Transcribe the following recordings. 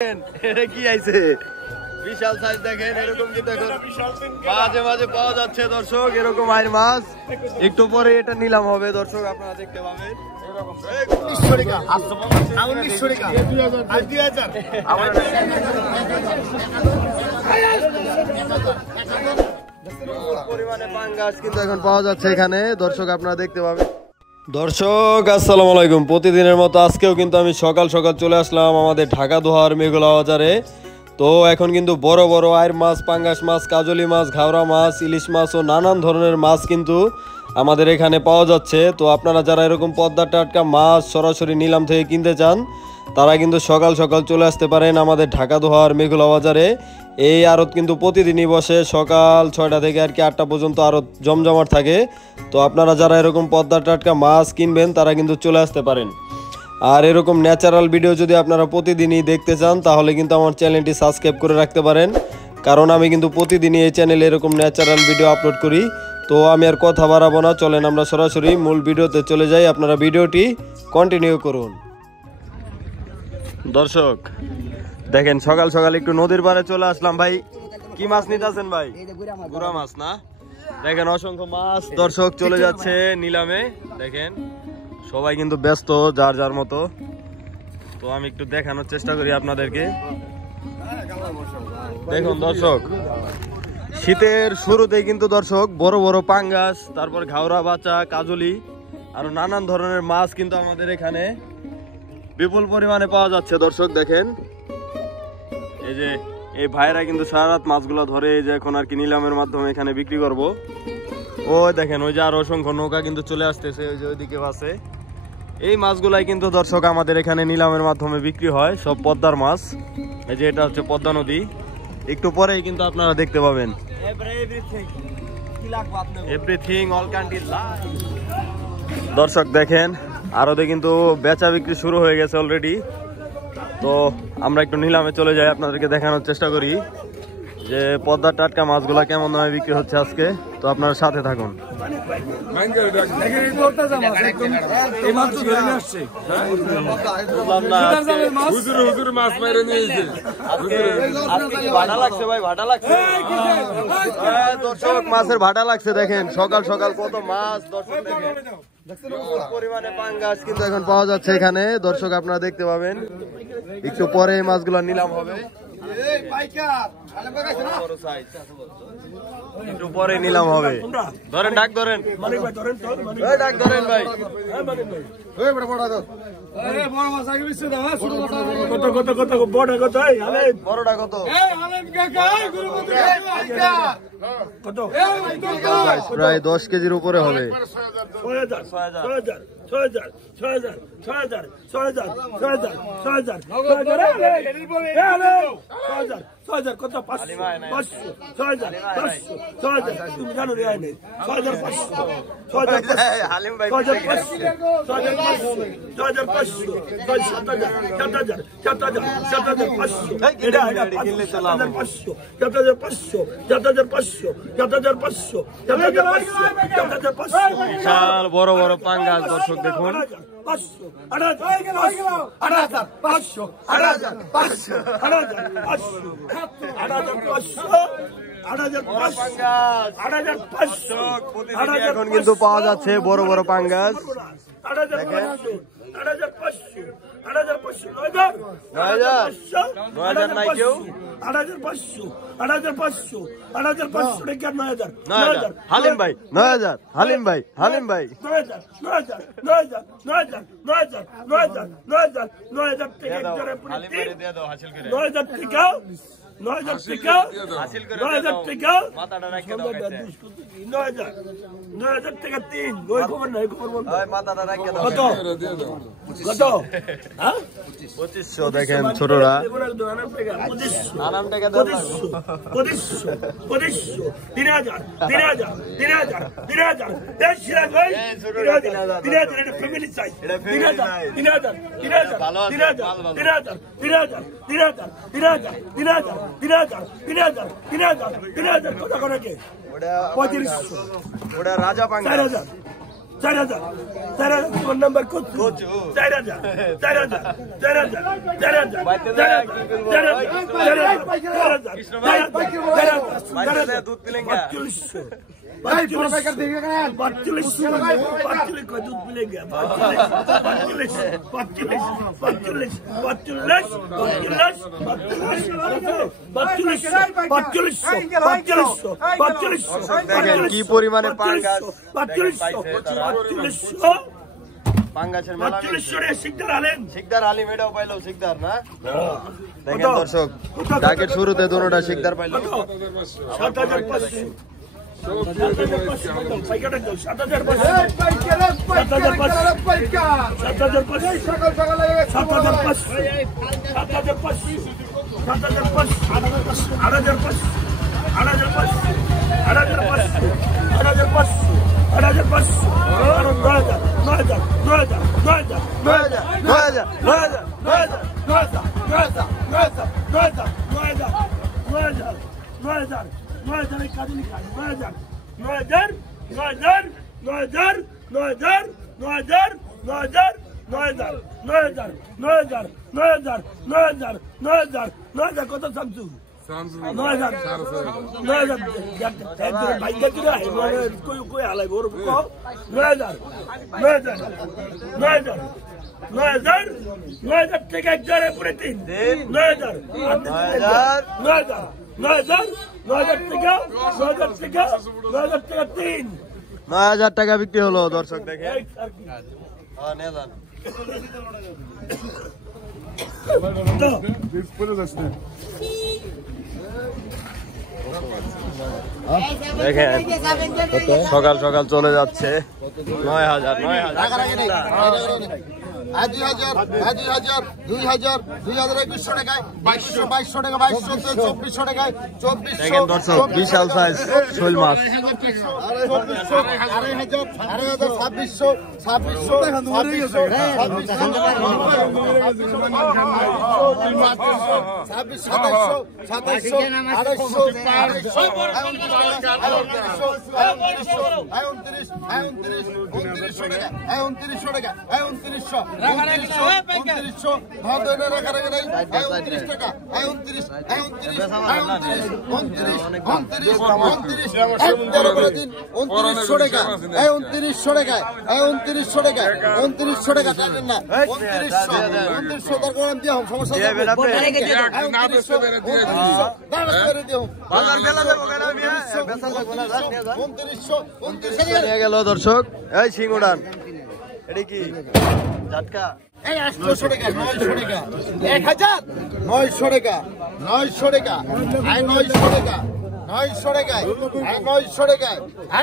এটা কি আইছে বিশাল সাইজ দেখেন এরকম কিন্তু এখন মাঝে মাঝে পাওয়া যাচ্ছে দর্শক এরকম আইর মাছ একটু পরে এটা নিলাম হবে দর্শক আপনারা দেখতে পাবেন পরিমাণে পাঙ্গাস কিন্তু এখন পাওয়া যাচ্ছে এখানে দর্শক আপনারা দেখতে পাবেন। দর্শক আসসালামু আলাইকুম, প্রতিদিনের মতো আজকেও কিন্তু আমি সকাল সকাল চলে আসলাম আমাদের ঢাকা দোহার মেঘলা বাজারে। তো এখন কিন্তু বড় বড় আইর মাছ, পাঙ্গাস মাছ, কাজলি মাছ, ঘাওড়া মাছ, ইলিশ মাছ ও নানান ধরনের মাছ কিন্তু আমাদের এখানে পাওয়া যাচ্ছে। তো আপনারা যারা এরকম পদ্মা টাটকা মাছ সরাসরি নিলাম থেকে কিনতে চান তারা কিন্তু সকাল সকাল চলে আসতে পারেন আমাদের ঢাকা দোহার মেঘলা বাজারে। এই আড়ত কিন্তু প্রতিদিনই বসে সকাল 6টা থেকে আর কি 8টা পর্যন্ত আড়ত জমজমাট থাকে। তো আপনারা যারা এরকম পদ্মা টাটকা মাছ কিনবেন তারা কিন্তু চলে আসতে পারেন। আর এরকম ন্যাচারাল ভিডিও যদি আপনারা প্রতিদিনই দেখতে চান তাহলে কিন্তু আমার চ্যানেলটি সাবস্ক্রাইব করে রাখতে পারেন, কারণ আমি কিন্তু প্রতিদিনই এই চ্যানেলে এরকম ন্যাচারাল ভিডিও আপলোড করি। তো আমি আর কথা বাড়াবো না, চলেন আমরা সরাসরি মূল ভিডিওতে চলে যাই, আপনারা ভিডিওটি কন্টিনিউ করুন। দর্শক দেখেন সকাল সকাল একটু নদীর পাড়ে চলে আসলাম। ভাই কি মাছ নিতে আছেন ভাই? গুড়া মাছ না? দেখেন অসংখ্য মাছ দর্শক চলে যাচ্ছে নিলামে। দেখেন সবাই কিন্তু ব্যস্ত যার যার মতো। তো আমি একটু দেখানোর চেষ্টা করি আপনাদেরকে। দেখুন দর্শক শীতের শুরুতেই কিন্তু দর্শক বড় বড় পাঙ্গাস, তারপর ঘাওড়া, বাচা, কাজলি আরো নানান ধরনের মাছ কিন্তু আমাদের এখানে বিপুল পরিমাণে পাওয়া যাচ্ছে। দর্শক দেখেন এই যে এই ভাইরা কিন্তু সারা রাত মাছগুলো ধরে এই যে এখন আর কি নিলামের মাধ্যমে এখানে বিক্রি করব। ও দেখেন ওই যে আর অসংখ্য নৌকা কিন্তু চলে আসতেছে ওই যে ওইদিকে বাসে। এই মাছগুলাই কিন্তু দর্শক আমাদের এখানে নিলামের মাধ্যমে বিক্রি হয়, সব পদ্মার মাছ। এই যে এটা হচ্ছে পদ্মা নদী, একটু পরেই কিন্তু আপনারা দেখতে পাবেন এভরিথিং অল কান্ট্রি লাইভ। দর্শক দেখেন আরতে কিন্তু বেচা বিক্রি শুরু হয়ে গেছে অলরেডি। তো আমরা একটু নিলামে চলে যাই, আপনাদেরকে দেখানোর চেষ্টা করি যে পদ্মার টাটকা মাছগুলা কেমন দামে বিক্রি হচ্ছে আজকে। তো আপনারা সাথে থাকুন। দর্শক মাছের ভাটা লাগছে, দেখেন সকাল সকাল কত মাছ দর্শক দেখেন। পরিমাণে পাঙ্গাস কিন্তু এখন পাওয়া যাচ্ছে এখানে দর্শক আপনারা দেখতে পাবেন। একটু পরে এই মাছগুলো নিলাম হবে, একটু পরে নিলাম হবে। ধরেন ডাক ধরেন, ডাক ধরেন ভাই। বড়টা কত? প্রায় 10 কেজির উপরে হবে। বিশাল বড় বড় পাঙ্গাস দর্শক দেখুন। এখন কিন্তু পাওয়া যাচ্ছে বড় বড় পাঙ্গাস। হালিম ভাই 9000, হালিম ভাই, হালিম ভাই 2500 দেখেন ছোটরা। রাজা পাঙ্গাস 4000 তোমার নাম্বার কত 4000 দুধ পিলেঙ্গা কি পরিমাণে পাঙ্গাসের মেলা শিকদার আলিম এটাও পাইলো শিকদার না দেখেন দর্শক ডাকের শুরুতে দুটোটা শিকদার পাইলো 7500 কত সামসু 9000 টাকা একবারে পুরো 3 9000 টাকা বিক্রি হলো দর্শক দেখেন দেখেন সকাল সকাল চলে যাচ্ছে 9000 2000 2100 টাকায় 2200 টাকা 2400 টাকায় 2400 দর্শক বিশাল সাইজ শোল মাছ 2900 দর্শক এই সিং উড়ান এটা কি ঝাটকা 800 টাকা 900 টাকা 1000 900 টাকা 900 টাকা 900 টাকা 900 টাকা 900 টাকা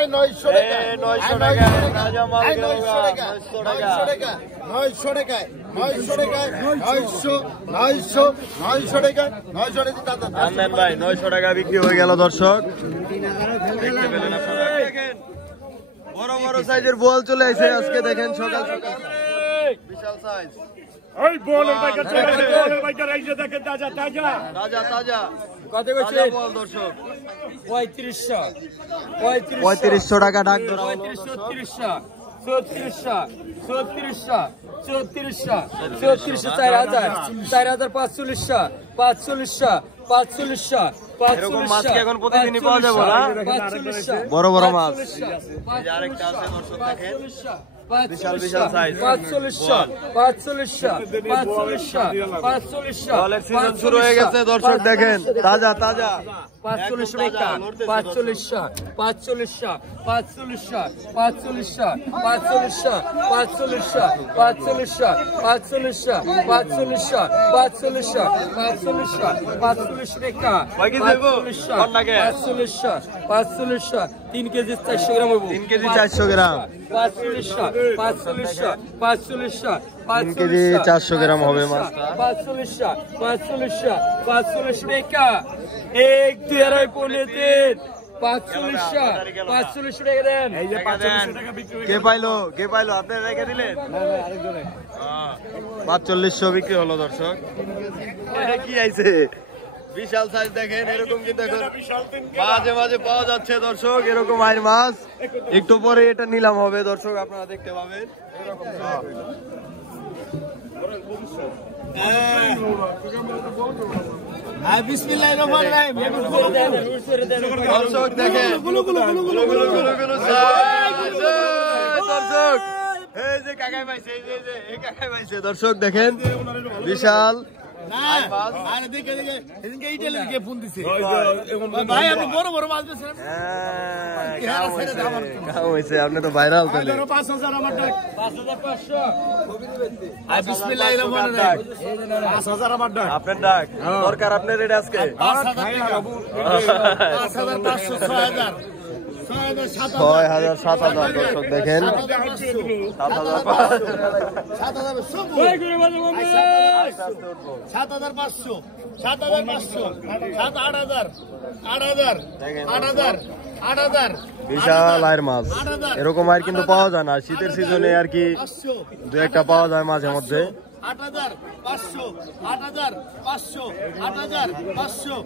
900 টাকা 900 টাকা 900 টাকা 900 টাকা 900 টাকা 900 টাকা 900 টাকা 900 টাকা আনলেন ভাই 900 টাকা বিক্রি হয়ে গেল দর্শক বড় বড় সাইজের বল চলে আসে আজকে দেখেন সকাল সকাল বিশাল সাইজ ওই বলের বাইকা চলে গেছে বলের বাইকা রাইজে দেখেন তাজা তাজা তাজা তাজা কত কইছে বল দর্শক 3500 টাকা ডাক ধরা 4500 মাছ কি এখন প্রতিদিনই পাওয়া যাবে না বড় বড় মাছ আরেকটা আছে দর্শক দেখেন বিশাল বিশাল সাইজ 4500 বলের সিজন শুরু হয়ে গেছে দর্শক দেখেন তাজা তাজা 45 টাকা 45 3 কেজি 400 গ্রাম 3 কেজি 400 গ্রাম 3 কেজি 400 গ্রাম হবে মাছটা 45 টাকা 1 2 আড়াই পৌনে 3 45 টাকা দেন এই যে 45 টাকা বিক্রি কে পাইলো আপনি রেখে দিলেন 4500 বিক্রি হলো দর্শক এটা কি আইছে বিশাল সাইজ দেখেন, এরকম কিন্তু এখন বিশাল 3 মাঝে মাঝে পাওয়া যাচ্ছে দর্শক, এরকম আইর মাছ। একটু পরে এটা নিলাম হবে দর্শক, আপনারা দেখতে পাবেন। বিসমিল্লাহির রহমানির রহিম। দর্শক দেখেন দর্শক, এই যে কাকাই পাইছে, এই কাকাই পাইছে দর্শক দেখেন, বিশাল আপনি তো ভাইরাল তাহলে। আপনার ডাক দরকার, আপনার এটা আজকে 6,000 7,000 দর্শক দেখেন, 7,500 8,000 বিশাল আয়ের মাছ। এরকম আয়ের কিন্তু পাওয়া যায় না শীতের সিজনে, আর কি দু একটা পাওয়া যায় মাঝে মধ্যে। 8,500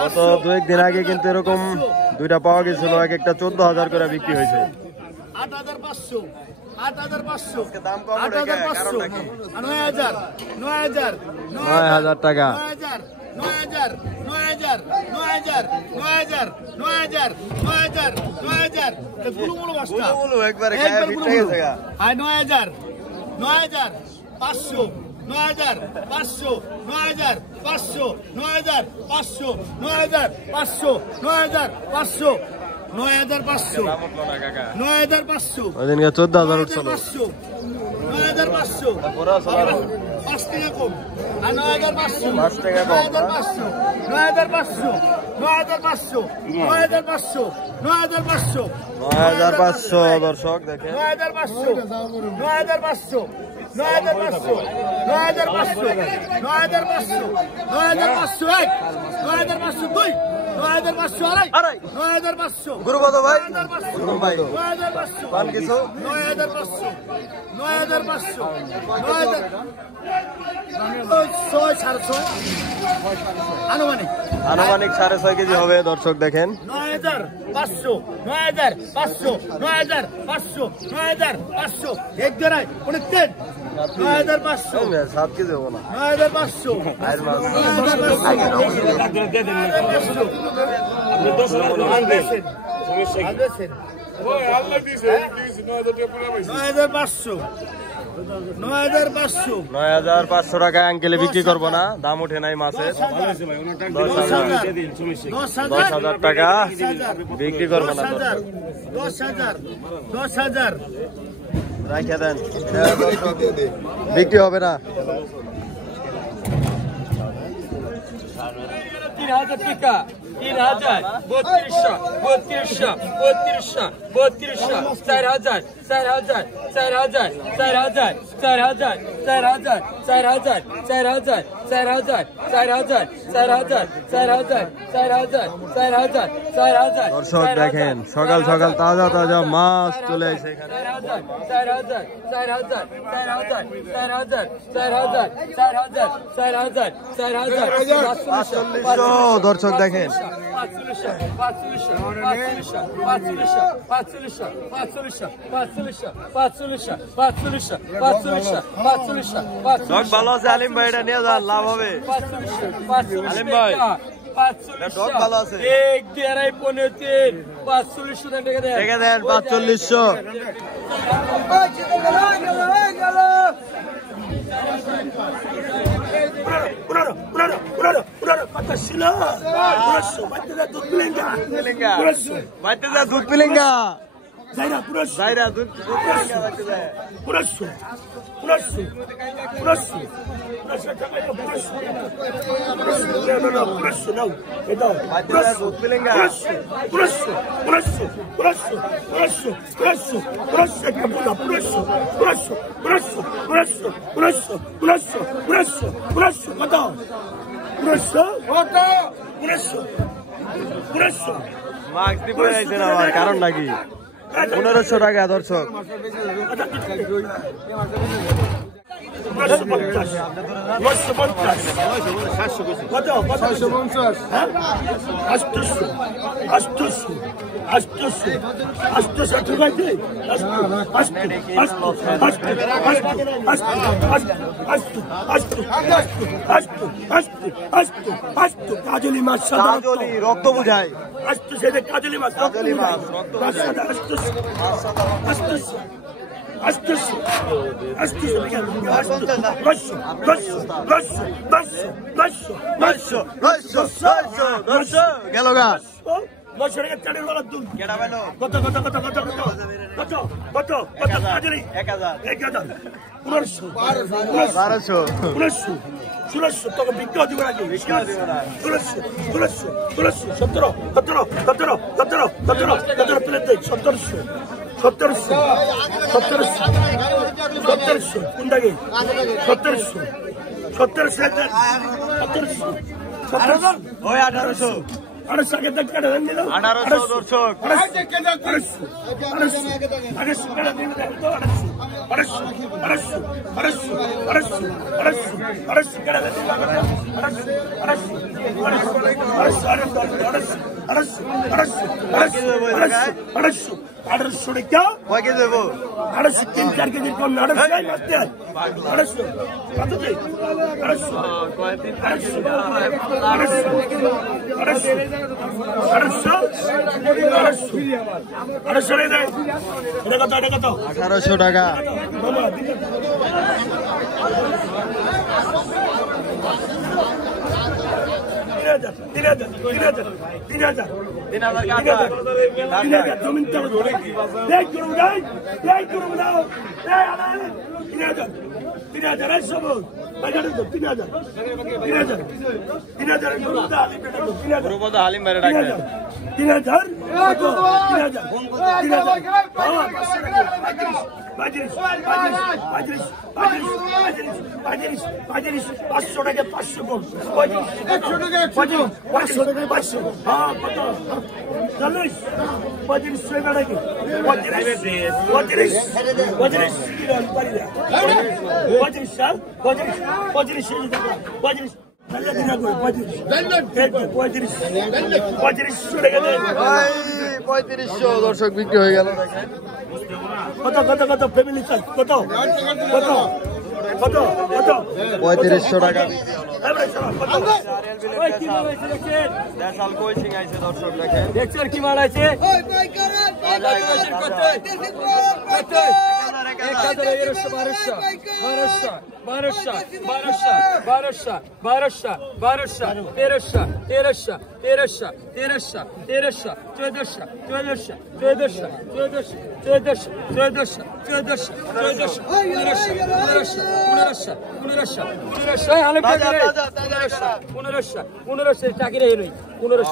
গত দু একদিন আগে কিন্তু এরকম দুইটা পাওয়া গেছিল, এক একটা 14,000 করে বিক্রি হয়েছে। 8,500 দাম কম উঠে গেছে, কারণটা কি? 9,000 9,000 টাকা। 9,000 গুলো একবারে গায়ে ফিট হয়ে গেছে গা। 9,500 9,500 9,500 9,500 ওইদিনকে 14,000 উঠছিল। 9,500 5 টাকা কম, আর 9,500 5 টাকা কম, 9,500 9,500 9,500 9,500 দর্শক দেখেন, 9,500 9,500 9,500 9,500 9,500 9,500 এক 9,500 দুই 9,500 আড়াই 9,500 গুরু কত ভাই? 9,500 গুরু ভাই 9,500 পান কিছু 9,500 9,500 9,500 আনুমানিক আনুমানিক 6.5 কেজি হবে দর্শক দেখেন। 9,500 9,500 9,500 9,500 এক জোড়ায় অনেক তেল 9,500 7 কেজি হবে না 9,500 আয়ের মাছ। 9,500 টাকায় আঙ্কেলে বিক্রি করবো না, দাম উঠে নাই মাছের। 10,000 টাকা বিক্রি করবো না দর্শক, 10,000 রাখিয়ে দেন, বিক্রি হবে না। 3,000 টাকা 3,000 3200 3200 3200 4,000 4,000 4,000 4,000 4,000 4,000 4,000 4,000 4,000 4,000 4,000 4,000 4,000 4,000 4,000 দর্শক দেখেন, সকাল সকাল তাজা তাজা মাছ চলে আসে এখানে। 4,000 4,000 4,000 4,000 4,000 4,000 4,000 4,000 4,500 দর্শক দেখেন, 5,000 ভালো আছে আলিম ভাই, এটা নিয়ে যান, লাভ হবে। আলিম ভাই, ডগ ভালো আছে। 1 2 15 3 45 টাকা দেন, দেখে দেন 4,500। বাইতে যা দুধ পিলেঙ্গা, যাইরা দুধ পিলেঙ্গা বাইতে যায়। বাইতে যা দুধ পিলেঙ্গা। মাস্ক দিয়ে পরে আইছেন আবার, কারণ নাকি 1,500 টাকা দর্শক। 950 950 কত 650 হ্যাঁ 800 800 800 800 ঠকাইতে 800 কাজলি মাছ কাজলি রক্ত বুঝায় 800 সেটা কাজলি মাছ কাজলি মাছ রক্ত 800 গেল গা 900 টাকা চালের বেলা দুধ কেডা পেলো কত কত কত কত কত কত কত কত কাজলি 1000 1500 1200 1600 তোকে বিক্রি দিবে নাকি 17 প্লেট দেয় 1700 কোন দাগে 1700 ওই 1800 1800 আগে দেখ কাটা দেন দিল 1800 দর্শক 1800 টাকা কয় কেজি দেবো 3-4 কেজির কম 1800 কত দেয় 1800 টাকা জমিন হালিম বাইরে ডাকবে 500 টাকা 500 কম 500 টাকা 500 হ্যাঁ কত 40 35 টাকা নাকি 3500 দর্শক বিক্রি হয়ে গেল কত কত কত ফ্যামিলি চাই কত কত কত কত 3500 টাকা দেখছেন কি মাল আছে চাকরি হলো 1500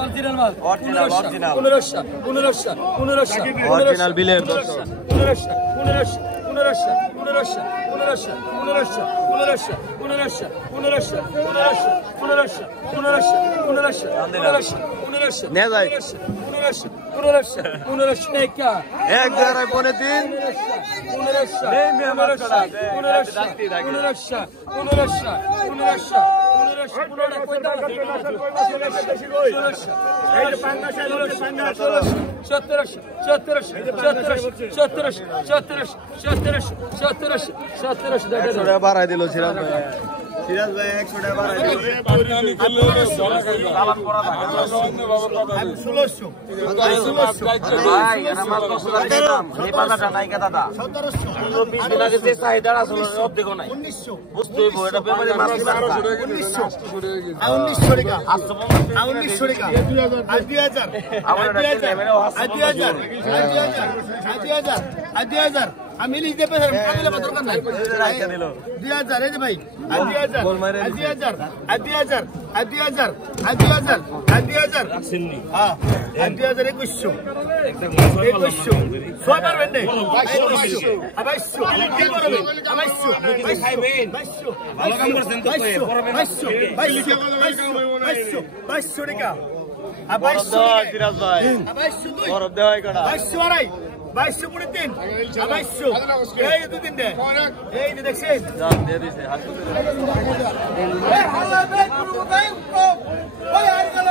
অরিজিনাল মাল অরিজিনাল বিলের 1700 বাড়াই দিল সিরাজ ভাই 100 টাকা বাড়াই দিল 2000 আমি লিখতে পারি কাবিলা দরকার নাই 2000 এই যে ভাই 2000 2000 2000 হ্যাঁ 2100 ছয় পারবেন না 2200 টাকা 2200 সিরাজ ভাই 2202 বরফ দেওয়া কটা 2200 আড়াই 2200 পুনে 3 2200 এই দু তিনটে এই যে দেখছেন দাম দিয়ে দিছে হাত এই হালা বে পুরো তাই ও ওই আর গেল